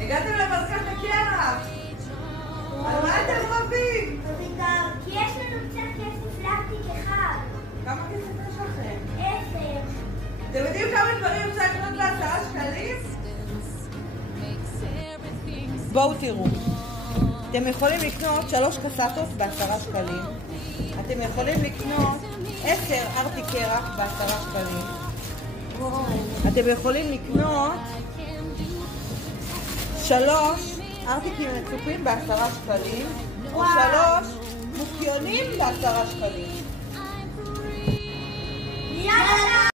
הגעתם למלכת הקרח! על מה אתם רבים? כי יש לנו קצת כסף להקטיק אחד. כמה כסף יש לכם? 10. אתם יודעים כמה דברים אפשר לקנות ב10 שקלים? בואו תראו. אתם יכולים לקנות 3 קסטות ב10 שקלים. אתם יכולים לקנות 10 ארטיק קרח ב10 שקלים. אתם יכולים לקנות 3 ארטיקים מצופים ב10 שקלים, או 3 מוקיונים ב10 שקלים. יאללה!